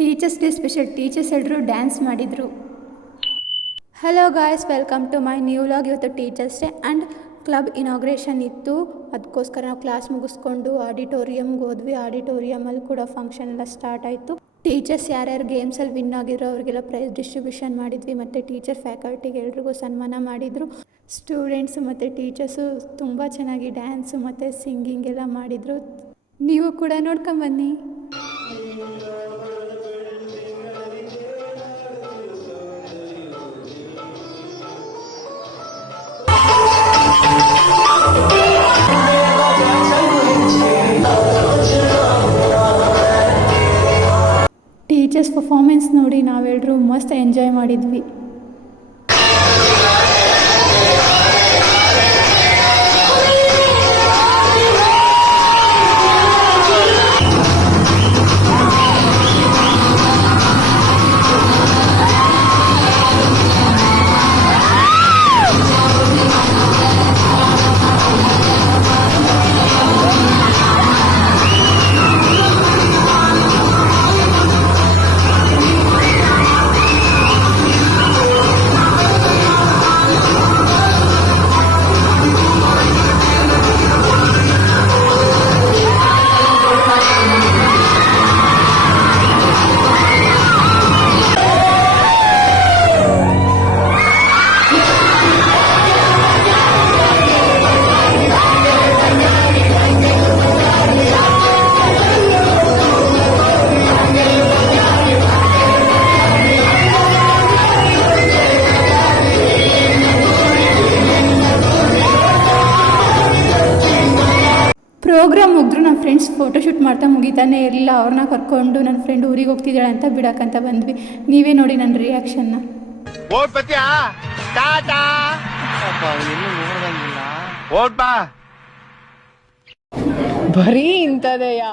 Teachers day special teachers ಎಲ್ಲರೂ dance ಮಾಡಿದರು. Hello guys, welcome to my new vlog. ಇವತ್ತು teachers day and club inauguration ಇತ್ತು. ಅದಕ್ಕೋಸ್ಕರ ನಾವು ಕ್ಲಾಸ್ ಮುಗಿಸ್ಕೊಂಡು ಆಡಿಟೋರಿಯಮ್ಗೆ ಹೋದ್ವಿ. ಆಡಿಟೋರಿಯಮಲ್ಲಿ ಕೂಡ ಫಂಕ್ಷನ್ ಎಲ್ಲ ಸ್ಟಾರ್ಟ್ ಆಯಿತು. ಟೀಚರ್ಸ್ ಯಾರ್ಯಾರು ಗೇಮ್ಸಲ್ಲಿ ವಿನ್ ಆಗಿರೋ ಅವರಿಗೆಲ್ಲ ಪ್ರೈಸ್ ಡಿಸ್ಟ್ರಿಬ್ಯೂಷನ್ ಮಾಡಿದ್ವಿ. ಮತ್ತು ಟೀಚರ್ ಫ್ಯಾಕಲ್ಟಿಗೆ ಎಲ್ರಿಗೂ ಸನ್ಮಾನ ಮಾಡಿದರು. ಸ್ಟೂಡೆಂಟ್ಸು ಮತ್ತು ಟೀಚರ್ಸು ತುಂಬ ಚೆನ್ನಾಗಿ ಡ್ಯಾನ್ಸು ಮತ್ತು ಸಿಂಗಿಂಗ್ ಎಲ್ಲ ಮಾಡಿದರು. ನೀವು ಕೂಡ ನೋಡ್ಕೊಂಬನ್ನಿ. ಟೀಚರ್ಸ್ ಪರ್ಫಾರ್ಮೆನ್ಸ್ ನೋಡಿ ನಾವೆಲ್ಲರೂ ಮಸ್ತ್ ಎಂಜಾಯ್ ಮಾಡಿದ್ವಿ. ಪ್ರೋಗ್ರಾಮ್ ಮುಗಿದ್ರು ನಮ್ಮ ಫ್ರೆಂಡ್ಸ್ ಫೋಟೋಶೂಟ್ ಮಾಡ್ತಾ ಮುಗಿತಾನೆ ಇರಲಿಲ್ಲ. ಅವ್ರನ್ನ ಕರ್ಕೊಂಡು ನನ್ನ ಫ್ರೆಂಡ್ ಊರಿಗೆ ಹೋಗ್ತಿದ್ದಾಳೆ ಅಂತ ಬಿಡಕ್ಕಂತ ಬಂದ್ವಿ. ನೀವೇ ನೋಡಿ ನನ್ನ ರಿಯಾಕ್ಷನ್ನ. ಬರೀ ಇಂಥದೆಯಾ?